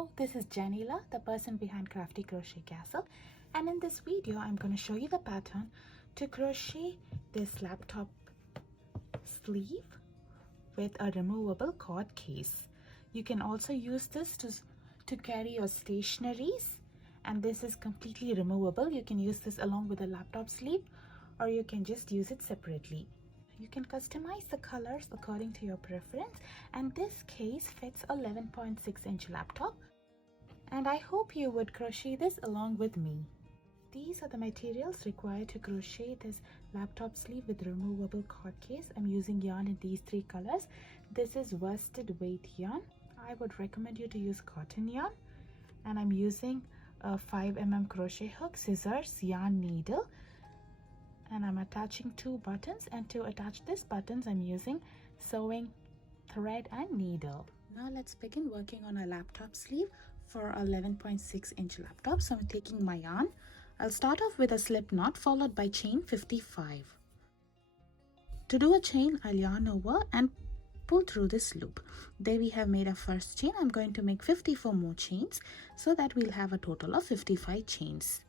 Hello, this is Janila, the person behind Crafty Crochet Castle, and in this video I'm going to show you the pattern to crochet this laptop sleeve with a removable cord case. You can also use this to carry your stationeries, and this is completely removable. You can use this along with a laptop sleeve, or you can just use it separately. You can customize the colors according to your preference, and this case fits a 11.6-inch laptop, and I hope you would crochet this along with me. These are the materials required to crochet this laptop sleeve with removable cord case. I'm using yarn in these three colors. This is worsted weight yarn. I would recommend you to use cotton yarn, and I'm using a 5mm crochet hook, scissors, yarn needle, and I'm attaching two buttons, and to attach these buttons I'm using sewing thread and needle. Now let's begin working on a laptop sleeve for a 11.6-inch laptop. So I'm taking my yarn. I'll start off with a slip knot followed by chain 55. To do a chain, I'll yarn over and pull through this loop. There we have made a first chain. I'm going to make 54 more chains so that we'll have a total of 55 chains.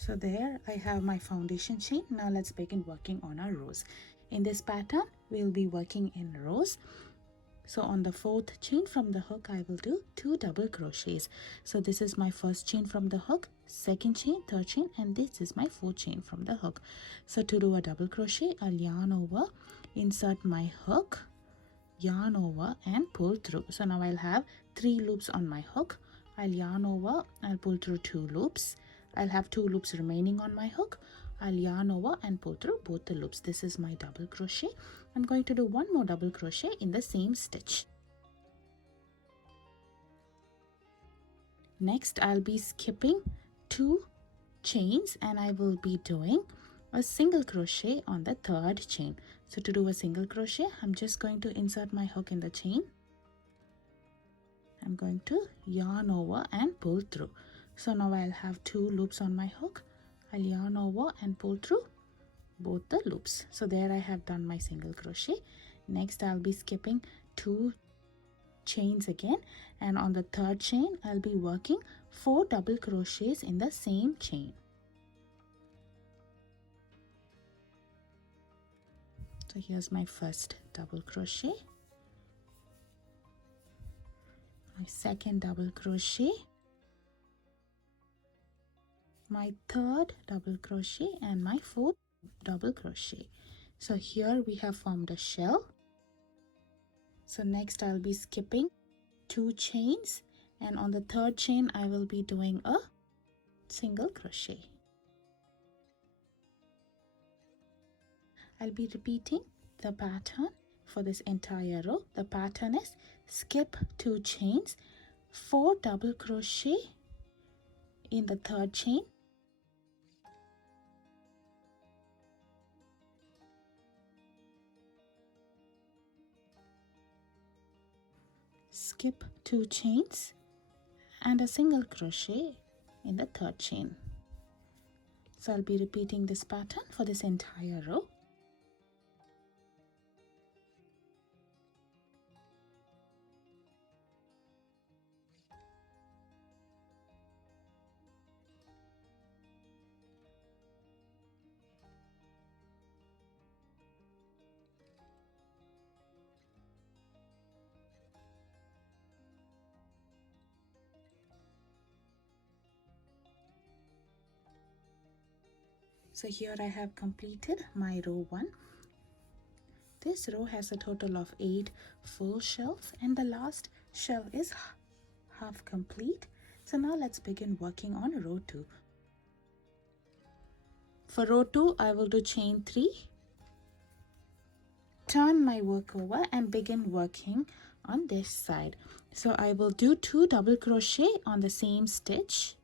So there I have my foundation chain. Now let's begin working on our rows. In this pattern we'll be working in rows. So on the fourth chain from the hook I will do 2 double crochets. So this is my first chain from the hook, second chain, third chain, and this is my fourth chain from the hook. So to do a double crochet, I'll yarn over, insert my hook, yarn over and pull through. So now I'll have 3 loops on my hook. I'll yarn over, I'll pull through 2 loops. I'll have 2 loops remaining on my hook. I'll yarn over and pull through both the loops. This is my double crochet. I'm going to do one more double crochet in the same stitch. Next I'll be skipping 2 chains and I will be doing a single crochet on the third chain. So to do a single crochet, I'm just going to insert my hook in the chain. I'm going to yarn over and pull through. So now I'll have 2 loops on my hook. I'll yarn over and pull through both the loops. So there I have done my single crochet. Next I'll be skipping 2 chains again, and on the third chain I'll be working 4 double crochets in the same chain. So here's my first double crochet, my second double crochet, my third double crochet, and my fourth double crochet. So here we have formed a shell. So next I'll be skipping 2 chains, and on the third chain I will be doing a single crochet. I'll be repeating the pattern for this entire row. The pattern is skip 2 chains, 4 double crochet in the third chain, skip 2 chains and a single crochet in the third chain. So I'll be repeating this pattern for this entire row. So here I have completed my row 1. This row has a total of 8 full shells, and the last shell is half complete. So now let's begin working on row 2. For row 2 I will do chain 3, turn my work over and begin working on this side. So I will do 2 double crochet on the same stitch,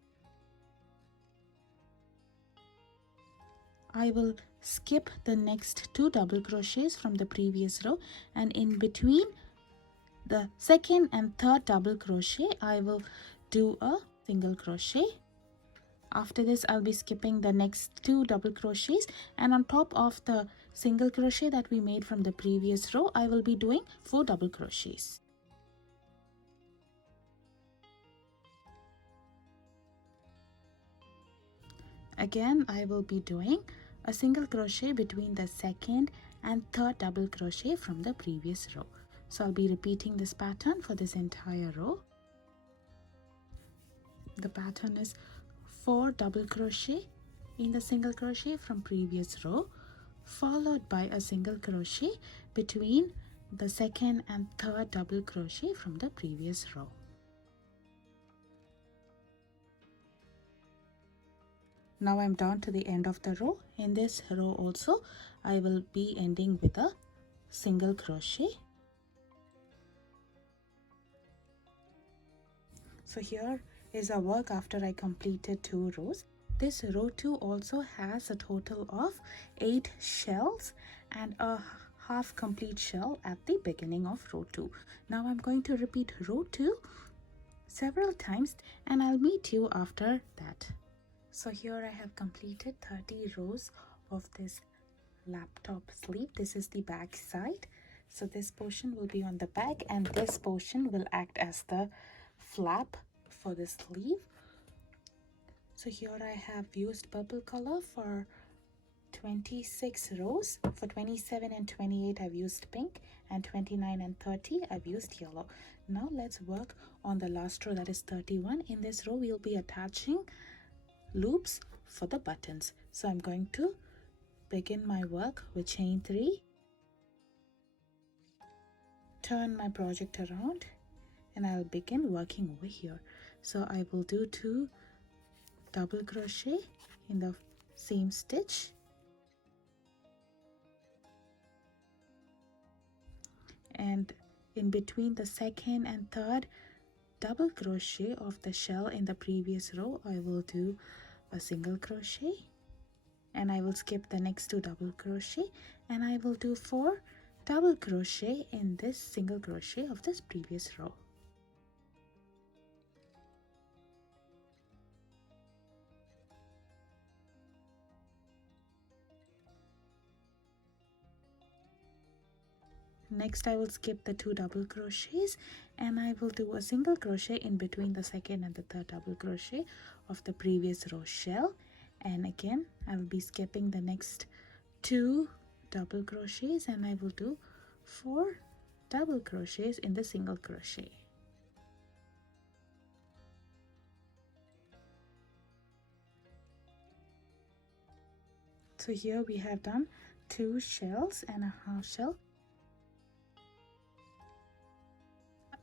I will skip the next 2 double crochets from the previous row, and in between the second and third double crochet I will do a single crochet. After this I'll be skipping the next 2 double crochets, and on top of the single crochet that we made from the previous row I will be doing 4 double crochets. Again I will be doing a single crochet between the second and third double crochet from the previous row. So I'll be repeating this pattern for this entire row. The pattern is 4 double crochet in the single crochet from previous row, followed by a single crochet between the second and third double crochet from the previous row. Now I'm down to the end of the row. In this row also I will be ending with a single crochet. So here is our work after I completed 2 rows. This row 2 also has a total of 8 shells and a half complete shell at the beginning of row 2. Now I'm going to repeat row 2 several times and I'll meet you after that. So here I have completed 30 rows of this laptop sleeve. This is the back side. So this portion will be on the back and this portion will act as the flap for the sleeve. So here I have used purple color for 26 rows. For 27 and 28 I've used pink, and 29 and 30 I've used yellow. Now let's work on the last row, that is 31. In this row we'll be attaching loops for the buttons. So I'm going to begin my work with chain 3, turn my project around, and I'll begin working over here. So I will do 2 double crochet in the same stitch, and in between the second and third double crochet of the shell in the previous row I will do a single crochet, and I will skip the next 2 double crochet, and I will do 4 double crochet in this single crochet of this previous row. Next I will skip the 2 double crochets and I will do a single crochet in between the second and the third double crochet of the previous row shell, and again I will be skipping the next 2 double crochets and I will do 4 double crochets in the single crochet. So here we have done 2 shells and a half shell.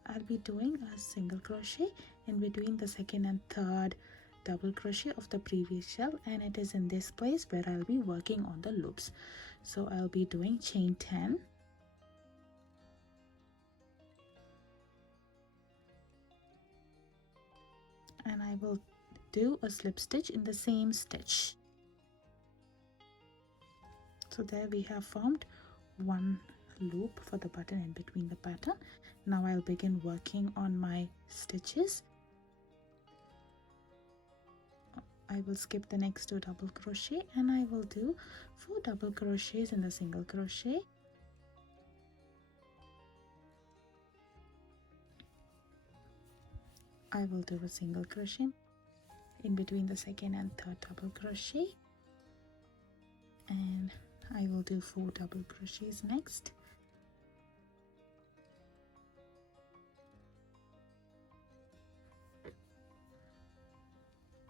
I'll be doing a single crochet in between the second and third double crochet of the previous shell, and it is in this place where I'll be working on the loops. So I'll be doing chain 10, and I will do a slip stitch in the same stitch. So there we have formed 1 loop for the button in between the pattern. Now I'll begin working on my stitches. I will skip the next 2 double crochet and I will do 4 double crochets in the single crochet. I will do a single crochet in between the second and third double crochet, and I will do 4 double crochets next.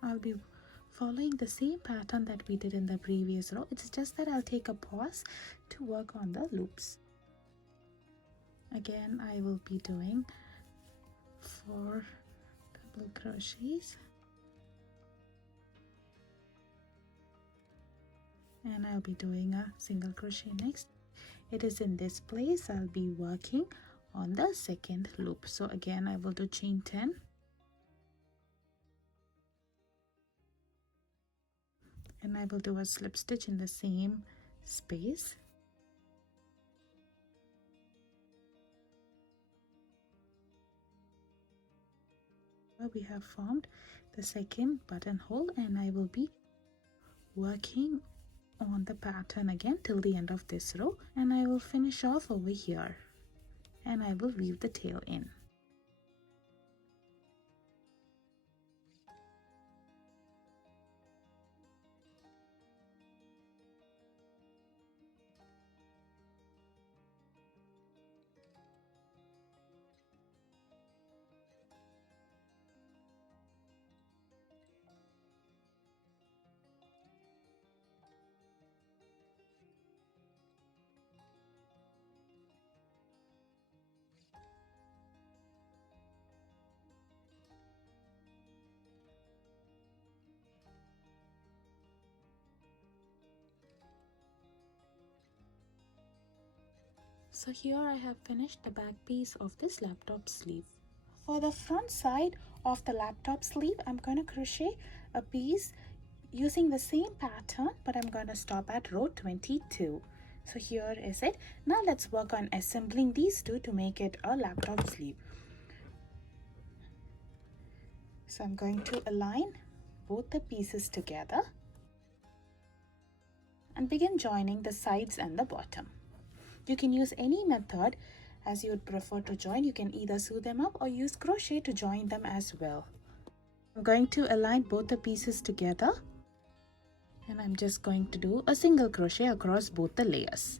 I'll be following the same pattern that we did in the previous row. It's just that I'll take a pause to work on the loops. Again, I will be doing 4 double crochets, and I'll be doing a single crochet next. It is in this place I'll be working on the second loop. So again, I will do chain 10, and I will do a slip stitch in the same space. We have formed the second buttonhole, and I will be working on the pattern again till the end of this row, and I will finish off over here, and I will weave the tail in. So here I have finished the back piece of this laptop sleeve. For the front side of the laptop sleeve, I'm going to crochet a piece using the same pattern, but I'm going to stop at row 22. So here is it. Now let's work on assembling these two to make it a laptop sleeve. So I'm going to align both the pieces together and begin joining the sides and the bottom. You can use any method as you would prefer to join. You can either sew them up or use crochet to join them as well. I'm going to align both the pieces together, and I'm just going to do a single crochet across both the layers.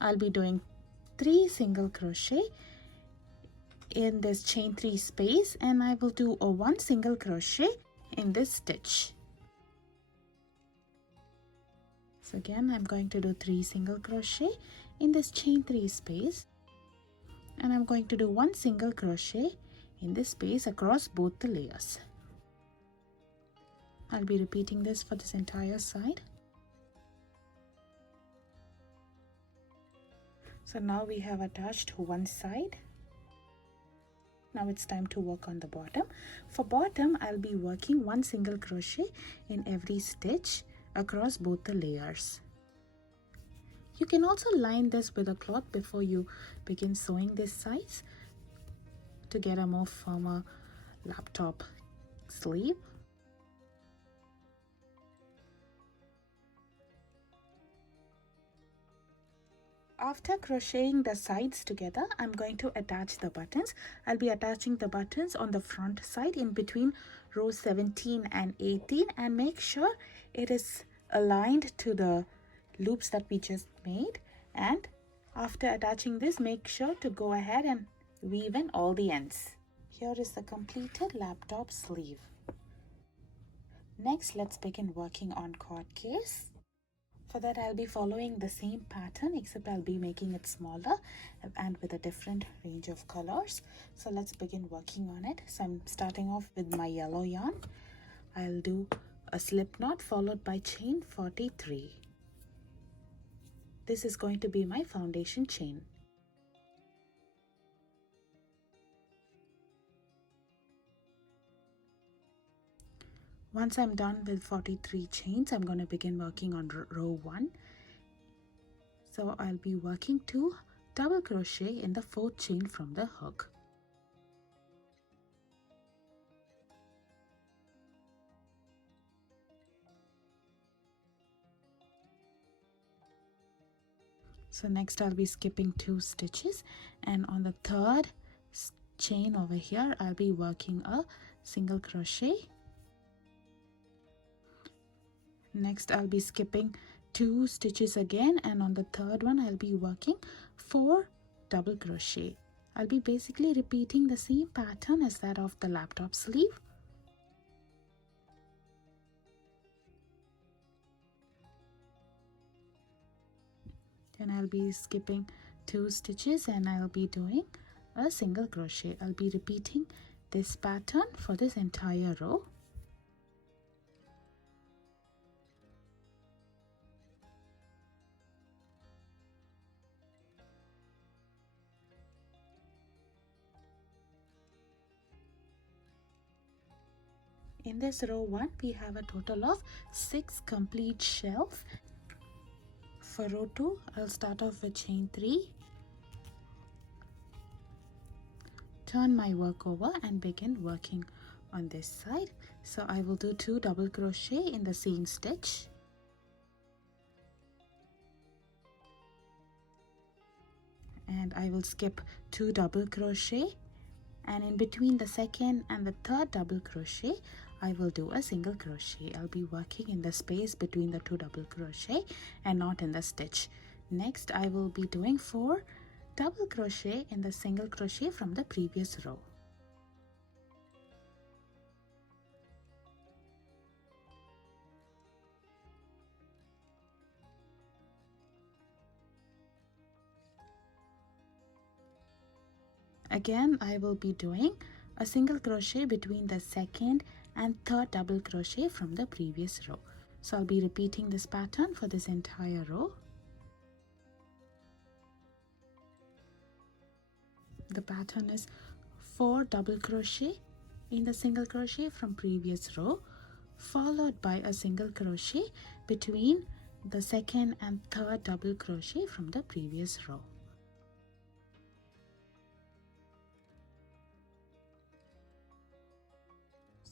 I'll be doing 3 single crochet in this chain 3 space, and I will do a 1 single crochet in this stitch. So again, I'm going to do 3 single crochet in this chain 3 space, and I'm going to do 1 single crochet in this space across both the layers. I'll be repeating this for this entire side. So now we have attached one side. Now it's time to work on the bottom. For bottom, I'll be working 1 single crochet in every stitch across both the layers. You can also line this with a cloth before you begin sewing this sides to get a more firmer laptop sleeve. After crocheting the sides together, I'm going to attach the buttons. I'll be attaching the buttons on the front side in between rows 17 and 18, and make sure it is aligned to the loops that we just made. And after attaching this, make sure to go ahead and weave in all the ends. Here is the completed laptop sleeve. Next, let's begin working on cord case. For that, I'll be following the same pattern, except I'll be making it smaller and with a different range of colors. So let's begin working on it. So I'm starting off with my yellow yarn. I'll do a slip knot followed by chain 43. This is going to be my foundation chain. Once I'm done with 43 chains, I'm going to begin working on row 1. So I'll be working 2 double crochet in the 4th chain from the hook. So next I'll be skipping 2 stitches, and on the 3rd chain over here I'll be working a single crochet. Next I'll be skipping 2 stitches again, and on the 3rd one I'll be working 4 double crochet. I'll be basically repeating the same pattern as that of the laptop sleeve. Then I'll be skipping 2 stitches and I'll be doing a single crochet. I'll be repeating this pattern for this entire row. In this row 1, we have a total of 6 complete shells. For row 2, I'll start off with chain 3, turn my work over and begin working on this side. So I will do 2 double crochet in the same stitch. And I will skip 2 double crochet, and in between the second and the third double crochet I will do a single crochet. I'll be working in the space between the 2 double crochet and not in the stitch. Next I will be doing 4 double crochet in the single crochet from the previous row. Again, I will be doing a single crochet between the second and third double crochet from the previous row. So I'll be repeating this pattern for this entire row. The pattern is 4 double crochet in the single crochet from previous row, followed by a single crochet between the second and third double crochet from the previous row.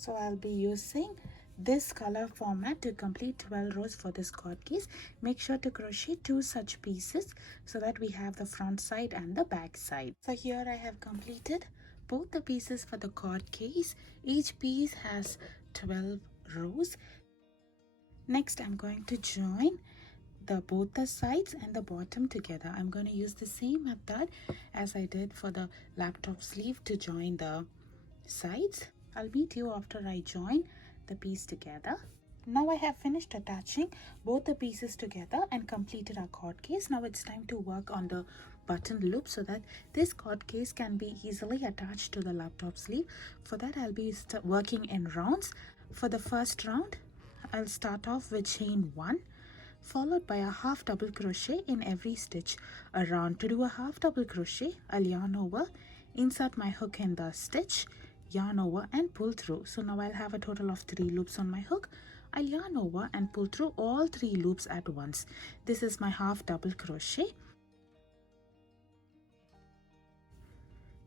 So I'll be using this color format to complete 12 rows for this cord case. Make sure to crochet 2 such pieces so that we have the front side and the back side. So here I have completed both the pieces for the cord case. Each piece has 12 rows. Next I'm going to join both the sides and the bottom together. I'm going to use the same method as I did for the laptop sleeve to join the sides. I'll meet you after I join the piece together. Now I have finished attaching both the pieces together and completed our cord case. Now it's time to work on the button loop so that this cord case can be easily attached to the laptop sleeve. For that I'll be working in rounds. For the first round, I'll start off with chain 1, followed by a half double crochet in every stitch around. To do a half double crochet, I'll yarn over, insert my hook in the stitch, yarn over and pull through. So now I'll have a total of 3 loops on my hook. I'll yarn over and pull through all 3 loops at once. This is my half double crochet.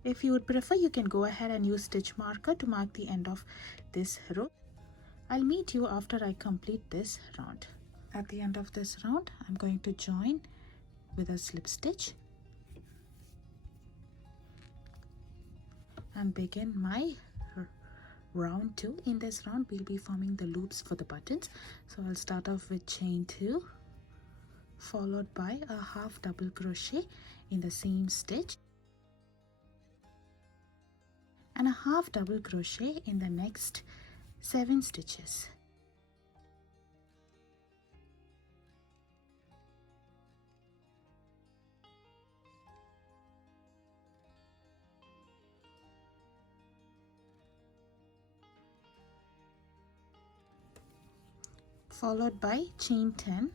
If you would prefer, you can go ahead and use stitch marker to mark the end of this row. I'll meet you after I complete this round. At the end of this round, I'm going to join with a slip stitch and begin my round 2. In this round we'll be forming the loops for the buttons. So I'll start off with chain 2, followed by a half double crochet in the same stitch and a half double crochet in the next 7 stitches. Followed by chain 10,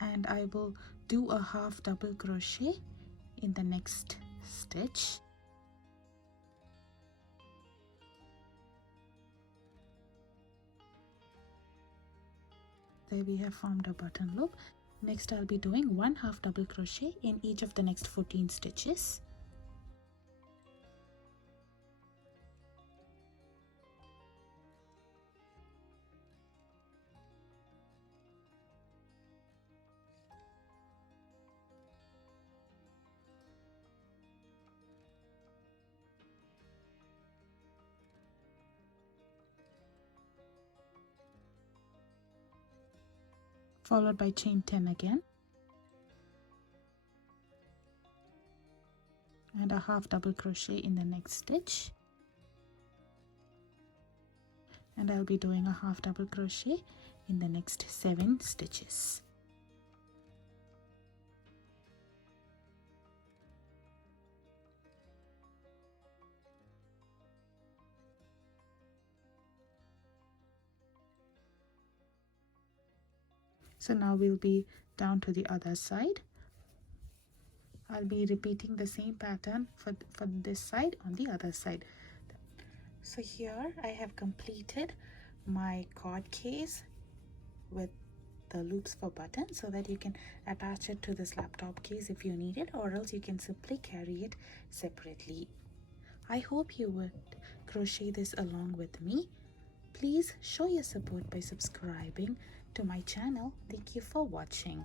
and I will do a half double crochet in the next stitch. There we have formed a button loop. Next I'll be doing 1 half double crochet in each of the next 14 stitches. Followed by chain 10 again, and a half double crochet in the next stitch, and I'll be doing a half double crochet in the next 7 stitches. So now we'll be down to the other side. I'll be repeating the same pattern for this side on the other side. So here I have completed my cord case with the loops for buttons so that you can attach it to this laptop case if you need it, or else you can simply carry it separately. I hope you would crochet this along with me. Please show your support by subscribing to my channel. Thank you for watching.